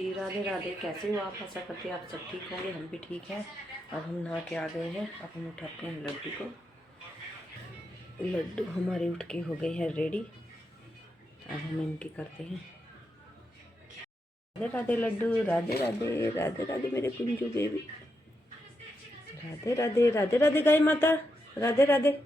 राधे राधे। कैसे हो आप? आशा करते हैं आप सब ठीक होंगे, हम भी ठीक हैं। अब हम नहा के आ गए हैं। अब हम उठाते हैं लड्डू को। लड्डू हमारे उठ के हो गए हैं रेडी। अब हम इनकी करते हैं राधे राधे लड्डू। राधे राधे राधे राधे मेरे कुंजू बेबी। राधे राधे राधे राधे गाय माता। राधे राधे।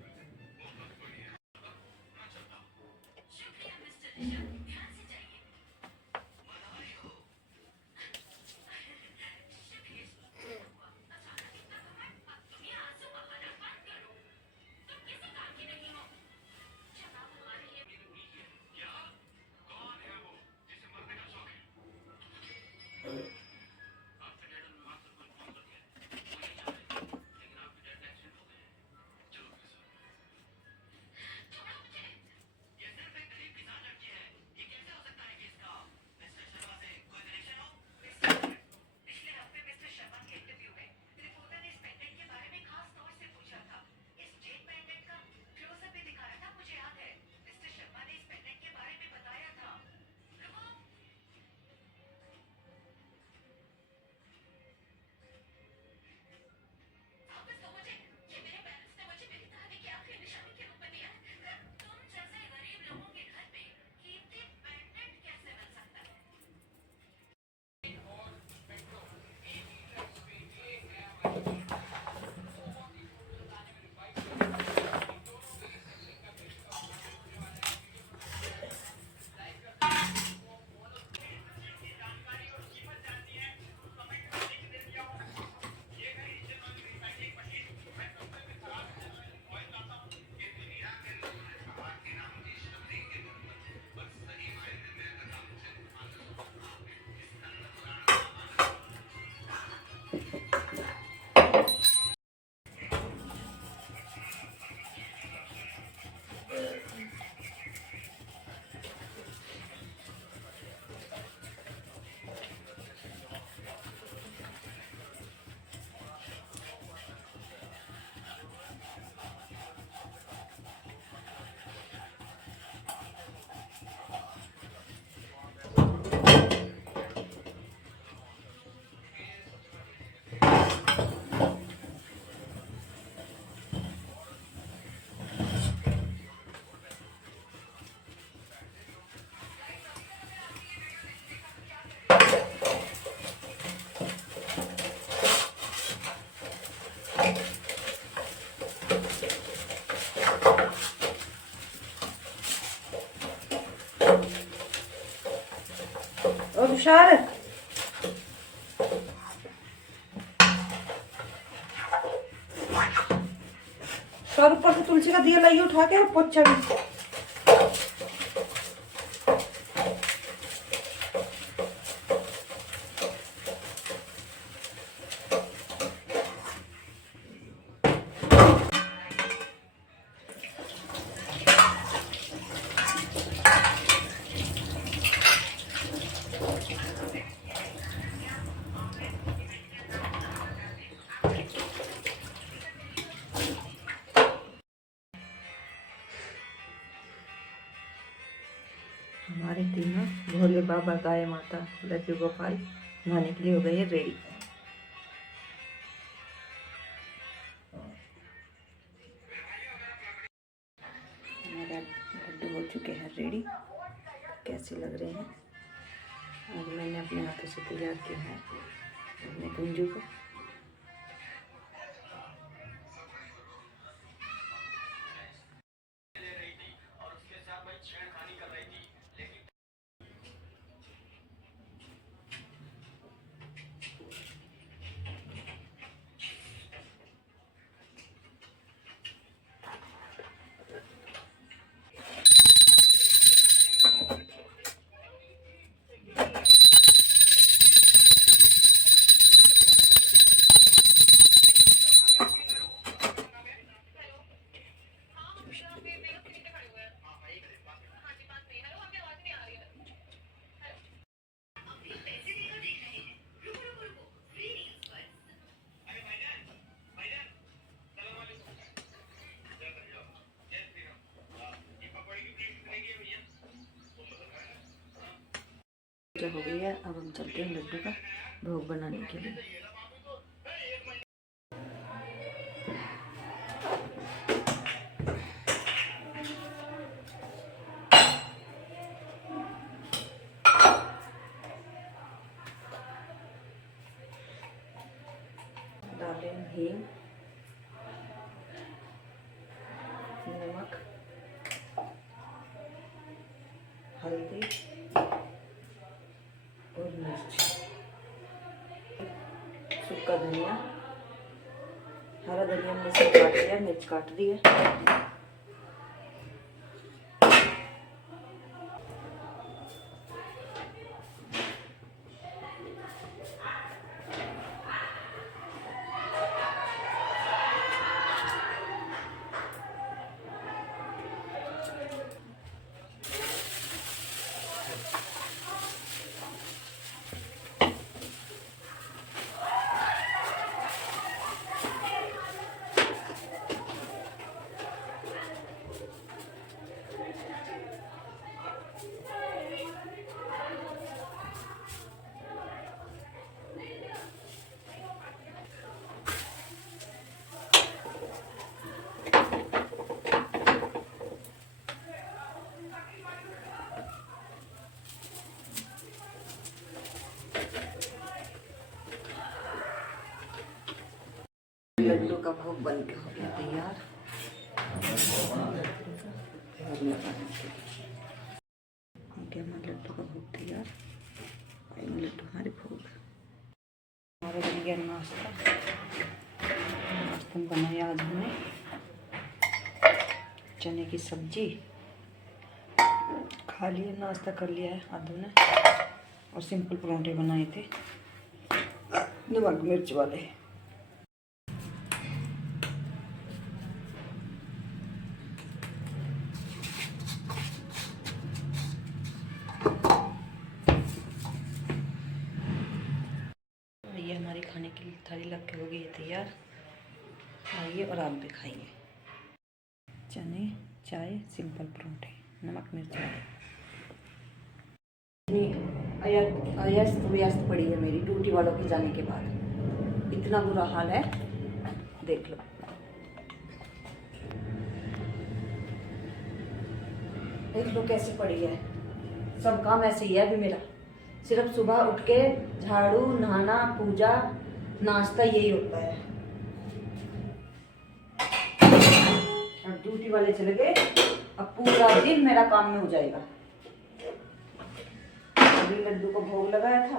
और तुषार सर ऊपर से तुलसी का दिया लाइए उठा के और पोछा भी। हमारे तीनों भोले बाबा गाय माता लड्डू गोपाल नहाने के लिए हो गए हैं रेडी। हमारे लड्डू हो चुके हैं रेडी। कैसे लग रहे हैं? आज मैंने अपने हाथों से तैयार किया है अपने कुंजू को। पूजा हो गई है। अब हम चलते हैं लड्डू का भोग बनाने के लिए। डालें हींग, नमक, हल्दी और मिर्च, सूखा धनिया, हरा धनिया हमने से काट दिया, मिर्च काट दी है। लड्डू का भोग बन के हो गया तैयार। हमारे लड्डू का भोग तैयार। लड्डू हमारे भोग। हमारा बन गया नाश्ता। नाश्ता बनाया आज हमने चने की सब्जी, खा लिया, नाश्ता कर लिया है आधों ने। और सिंपल परांठे बनाए थे नमक मिर्च वाले। ये हमारी खाने की थाली लग के हो गई है तैयार। आइए और आप भी खाइए। चने, चाय, सिंपल परांठे, नमक मिर्च वाले। अयस्त व्यस्त पड़ी है मेरी ड्यूटी वालों के जाने के बाद। इतना बुरा हाल है, देख लो। देख लो कैसी पड़ी है। सब काम ऐसे ही है अभी मेरा। सिर्फ सुबह उठ के झाड़ू, नहाना, पूजा, नाश्ता यही होता है। अब ड्यूटी वाले चले गए, अब पूरा दिन मेरा काम में हो जाएगा। अभी लड्डू को भोग लगाया था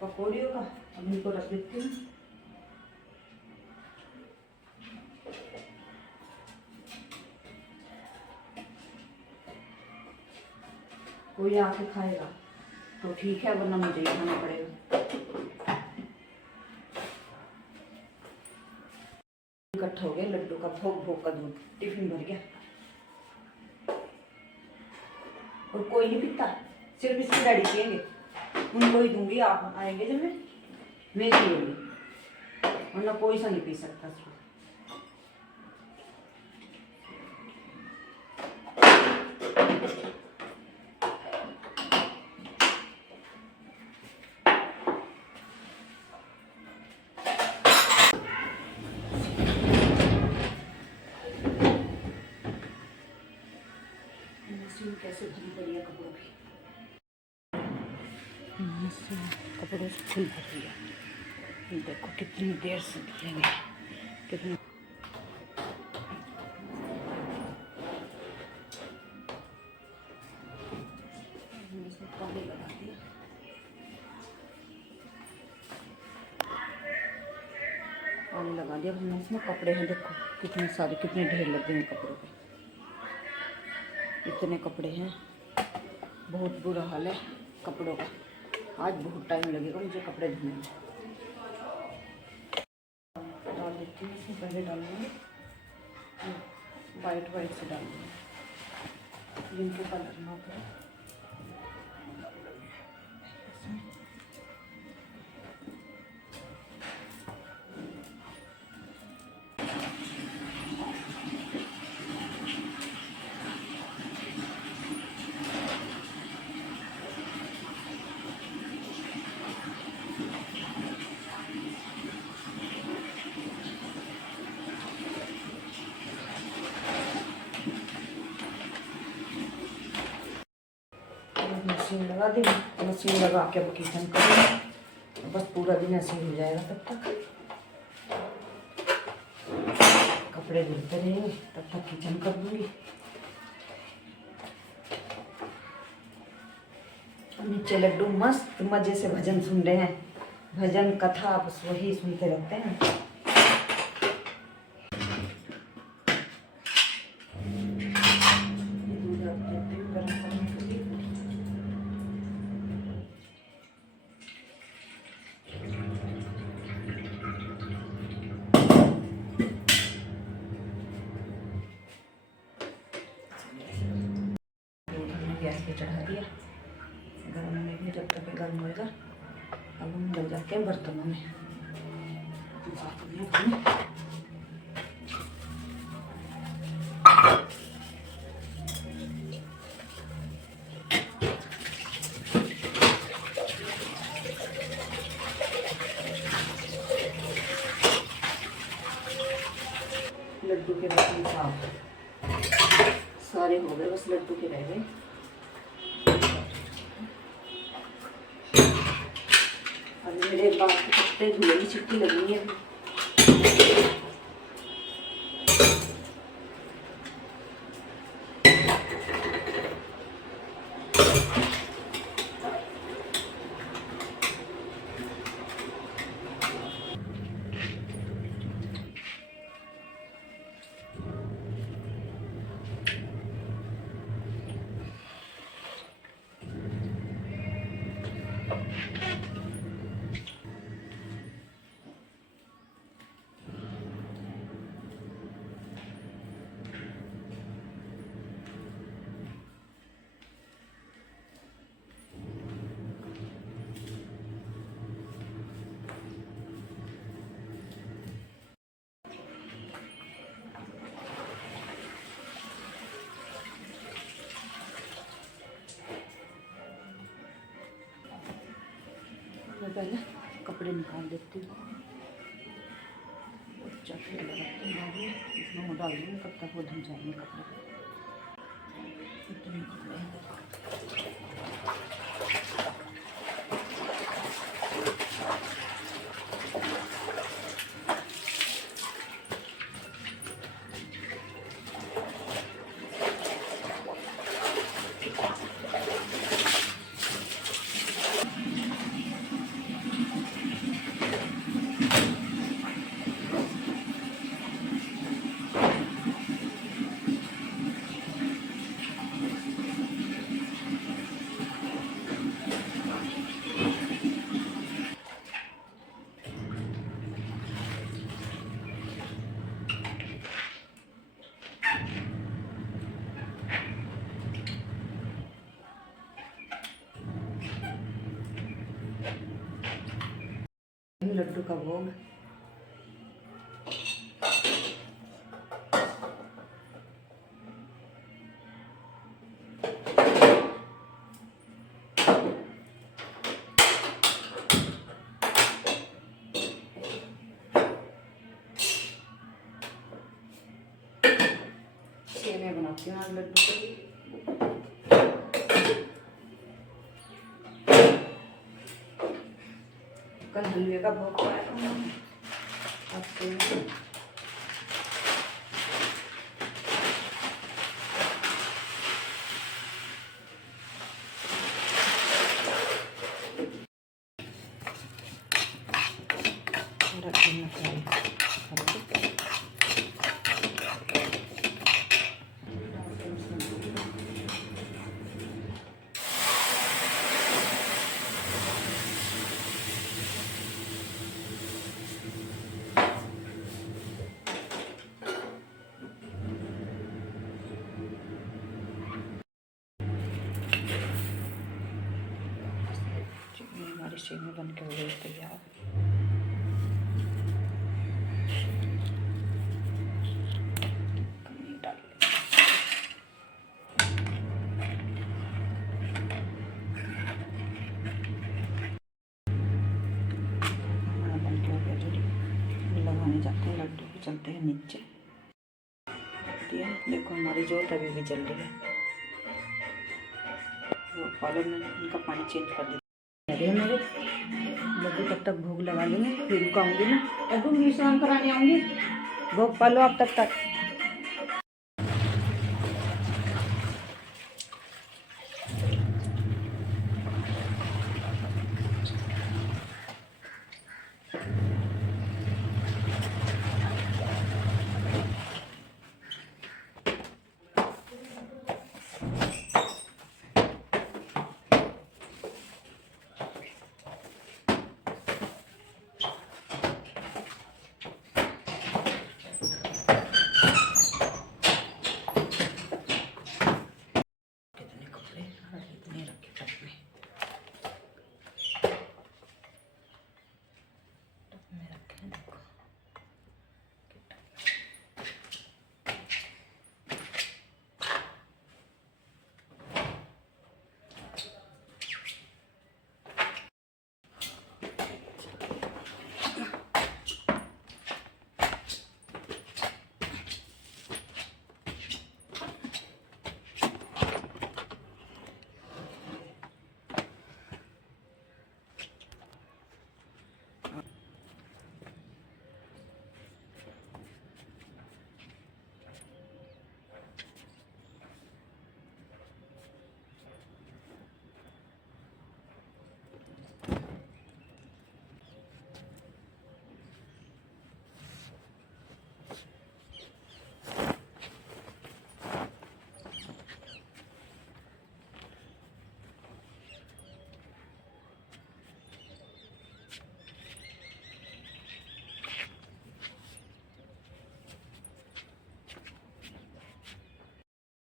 पकौड़ियों का, अब इनको रख देती हूँ। कोई आके खाएगा तो ठीक है, वरना मुझे ही खाना पड़ेगा। इकट्ठा हो गया लड्डू का भोग, भोग का दूध टिफिन भर गया। और कोई नहीं पीता, सिर्फ इसके डैडी पियेंगे। उनको ही दूंगी, आप आएंगे जब मैं पियूंगी, वरना कोई सा नहीं पी सकता। कैसे भरी पड़ी है कपड़ों की, कपड़ों से फुल भरी है। देखो कितनी देर से धुलेंगे, कितनी पानी लगा दिया। पानी लगा दिया हमने, इसमें कपड़े हैं देखो कितने सारे, कितने ढेर लगे हैं कपड़ों पे। इतने कपड़े हैं, बहुत बुरा हाल है कपड़ों का। आज बहुत टाइम लगेगा मुझे कपड़े धोने में। डाल देती हूँ इसमें, पहले डालूंगी वाइट वाइट से डालूंगी जिनके कलर ना उतरे। मशीन लगा दी, मशीन लगा के अब किचन करूँगी। बस पूरा दिन ऐसे ही हो जाएगा तब तक, कपड़े धुलते रहेंगे तब तक किचन कर दूँगी। नीचे लड्डू मस्त मज़े से भजन सुन रहे हैं, भजन कथा बस वही सुनते रहते हैं। गैस पे चढ़ा दिया, गर्म होने में जब तक गर्म होएगा अब हम लग जाते हैं बर्तनों में। लड्डू के बर्तन साफ सारे हो गए, बस लड्डू के रह गए। अब मेरे बाल के पत्ते धुले की छुट्टी लगी है। मैं पहले कपड़े निकाल देती हूँ, चटनी लगाती हूँ, इसमें डाल दूँगी, कब तक वो धुल जाएंगे कपड़े। इतने कपड़े लड्डू का भोग। मैं बनाती हूँ आज लड्डू के। कल हलवे का भोग पाया था हमारी सेवई बन के हो गई तैयार। लगाने जाते हैं लड्डू को, चलते हैं नीचे। देखो हमारी जोत अभी भी जल रही है, तो कॉलेज में उनका पानी चेंज कर देते हैं मेरे लड्डू। तब तक भोग लगा लेंगे, फिर रुकाऊंगी ना, लड्डू विश्राम कराने आऊँगी। भोग पालो आप तब तक।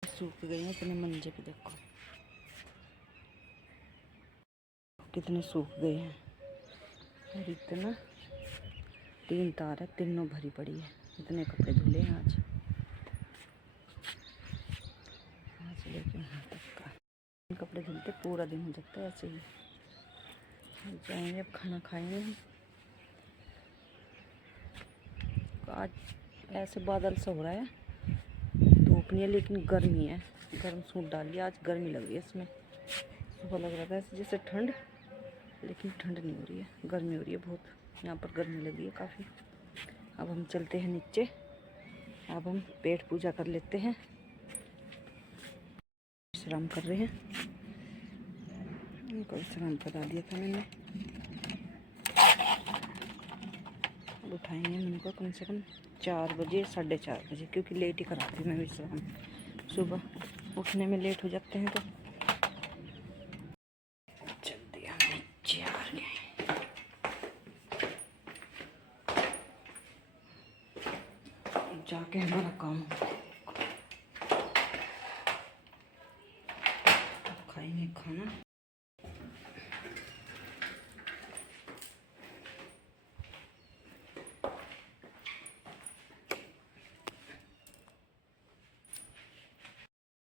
सूख गए हैं इतने मंजे पे, देखो कितने सूख गए हैं। और इतना 3 तार है, तीनों भरी पड़ी है। इतने कपड़े धुले हैं आज लेके वहाँ तक का। कपड़े धुलते पूरा दिन हो जाता है ऐसे ही। जाएंगे अब खाना खाएंगे हम। आज ऐसे बादल सा हो रहा है, धूप नहीं है लेकिन गर्मी है। गर्म सूट डाल लिया, आज गर्मी लग रही है इसमें। सुबह लग रहा था ऐसे जैसे ठंड, लेकिन ठंड नहीं हो रही है, गर्मी हो रही है बहुत। यहाँ पर गर्मी लगी है काफ़ी। अब हम चलते हैं नीचे, अब हम पेट पूजा कर लेते हैं। विश्राम कर रहे हैं, इनको विश्राम करा दिया था मैंने। अब उठाएंगे इनको कम से कम 4 बजे 4:30 बजे, क्योंकि लेट ही कराती हूँ मैं विश्राम। सुबह उठने में लेट हो जाते हैं तो जल्दी हम नीचे आ गए। जाके हमारा काम खाएंगे खाना।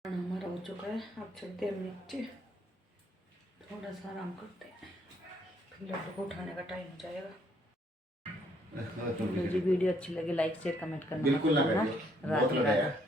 हमारा हो चुका है, अब चलते हैं नीचे, थोड़ा सा आराम करते हैं, फिर लड्डू को उठाने का टाइम हो जाएगा। मुझे वीडियो अच्छी लगी लाइक शेयर कमेंट करना। बिल्कुल ना करिए, बहुत लगा यार।